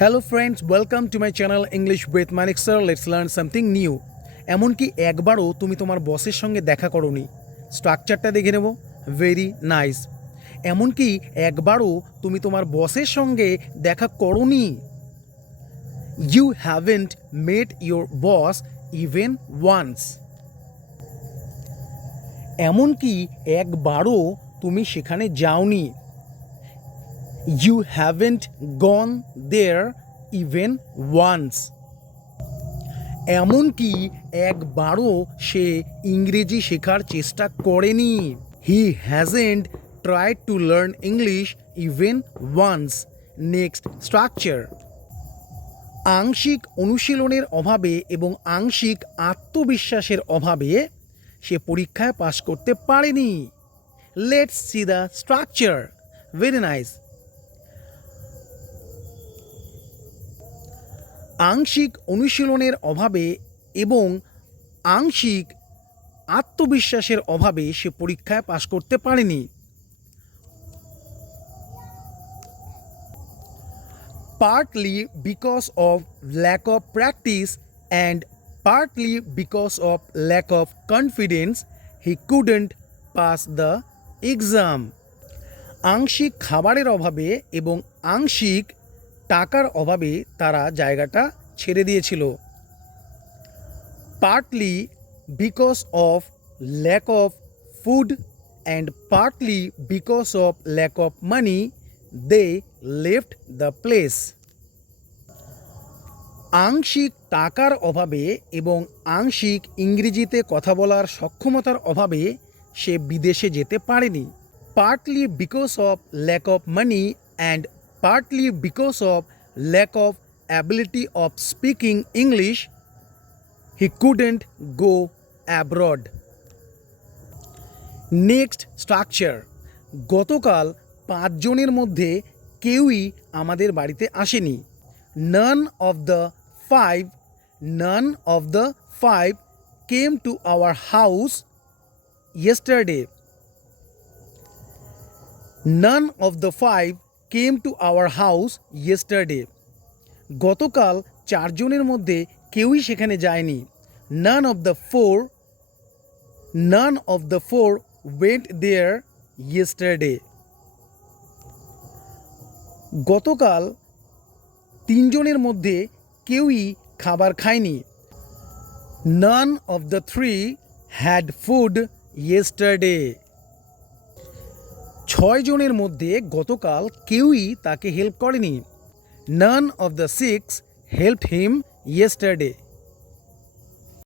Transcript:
Hello friends, welcome to my channel English with Manik sir. Let's learn something new. এমনকি একবারও তুমি তোমার বসের সঙ্গে দেখা করোনি। স্ট্রাকচারটা দেখে নেব। Very nice. এমনকি একবারও তুমি তোমার বসের সঙ্গে দেখা করোনি। You haven't met your boss even once. এমনকি একবারও তুমি সেখানে যাওনি। You haven't gone there even once. এমনকি একবারও সে ইংরেজি শেখার চেষ্টা করেনি। He hasn't tried to learn English even once. Next structure. আংশিক অনুশীলনের অভাবে এবং আংশিক আত্মবিশ্বাসের অভাবে সে পরীক্ষায় পাশ করতে পারেনি। Let's see the structure. Very nice. আংশিক অনুশীলনের অভাবে এবং আংশিক আত্মবিশ্বাসের অভাবে সে পরীক্ষায় পাশ করতে পারেনি। Partly because of lack of practice and partly because of lack of confidence, he couldn't pass the exam. আংশিক খাবারের অভাবে এবং আংশিক টাকার অভাবে তারা জায়গাটা ছেড়ে দিয়েছিল। Partly because of lack of food and partly because of lack of money, they left the place. আংশিক টাকার অভাবে এবং আংশিক ইংরেজিতে কথা বলার সক্ষমতার অভাবে সে বিদেশে যেতে পারেনি। Partly because of lack of money and partly because of lack of ability of speaking English, he couldn't go abroad. Next structure. গতকাল 5 জনের মধ্যে কেউই আমাদের বাড়িতে আসেনি। None of the five came to our house yesterday. None of the five came to our house yesterday. গতকাল 4 জনের মধ্যে কেউই সেখানে যায়নি। None of the four went there yesterday. গতকাল 3 জনের মধ্যে কেউই খাবার খায়নি। None of the three had food yesterday. 6 জনের মধ্যে গতকাল কেউই তাকে হেল্প করেনি। None of the 6 helped him yesterday.